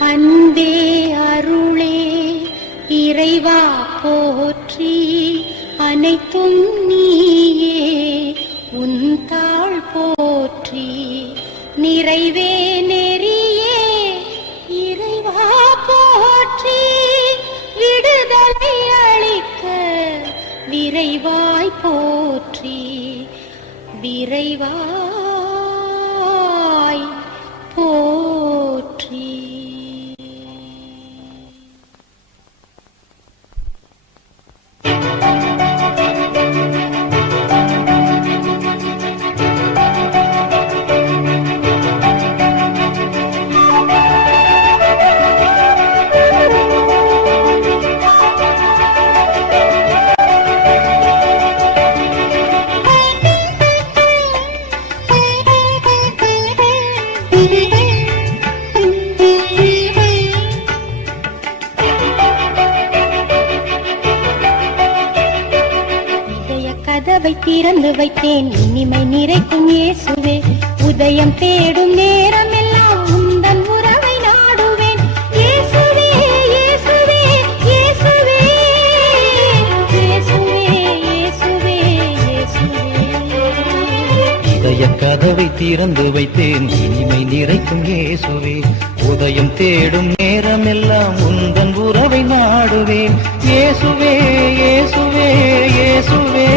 அன்பே அருளே இறைவா போற்றி அனைத்தும் நீயே உன் தாழ் போற்றி. நிறைவே நெறியே இறைவா போற்றி. விடுதலை அளிக்க விரைவாய் போற்றி. விரைவாய் திறந்து வைத்தேன். இனிமை நிறைக்கும் இயேசுவே உதயம் தேடும் நேரம் எல்லாம் உந்தன் உறவை நாடுவேன். இயேசுவே இயேசுவே இயேசுவே இயேசுவே இயேசுவே இயேசுவே. இதய கதவை திறந்து வைத்தேன். இனிமை நிறைக்கும் இயேசுவே உதயம் தேடும் நேரம் எல்லாம் உந்தன் உறவை நாடுவேன். இயேசுவே இயேசுவே இயேசுவே.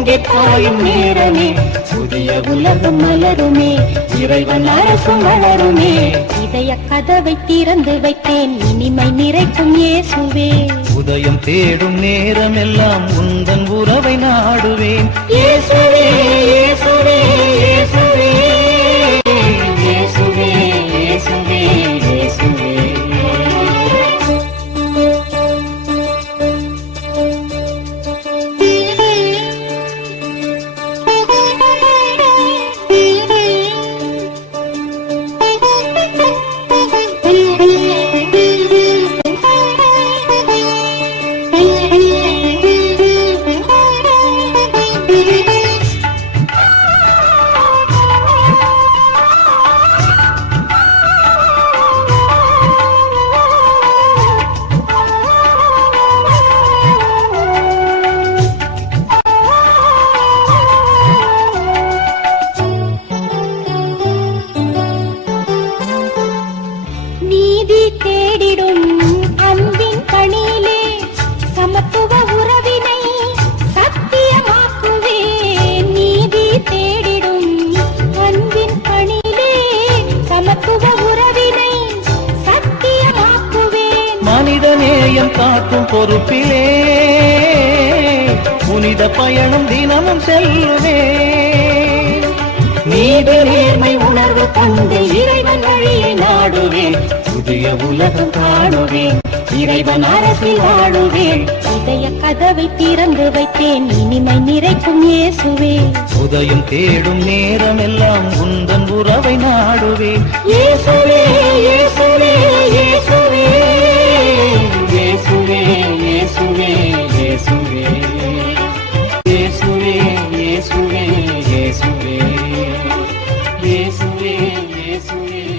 எங்கும் பொங்கி பாயும் நேரமே? புதிய உலகம் மலருமே இறைவன் அரசும் வளருமே. இதய கதவை திறந்து வைத்தேன் இனிமை நிறைக்கும் இயேசுவே. உதயம் தேடும் நேரமெல்லாம் உந்தன் உறவை நாடுவேன். இயேசுவே மனிதநேயம் காக்கும் பொறுப்பிலே. புனித பயணம் தினமும் செல்லுவே நீதி நேர்மை உணர்வு கொண்டு இறைவன் வழியை நாடுவேன் புதிய உலகம் காணுவேன் இறைவன் அரசில் வாழுவேன் இதய கதவை திறந்து வைத்தேன். இனிமை நிறைக்கும் இயேசுவே. உதயம் தேடும் நேரமெல்லாம் உந்தன் உறவை நாடுவேன் இயேசுவே Jesus.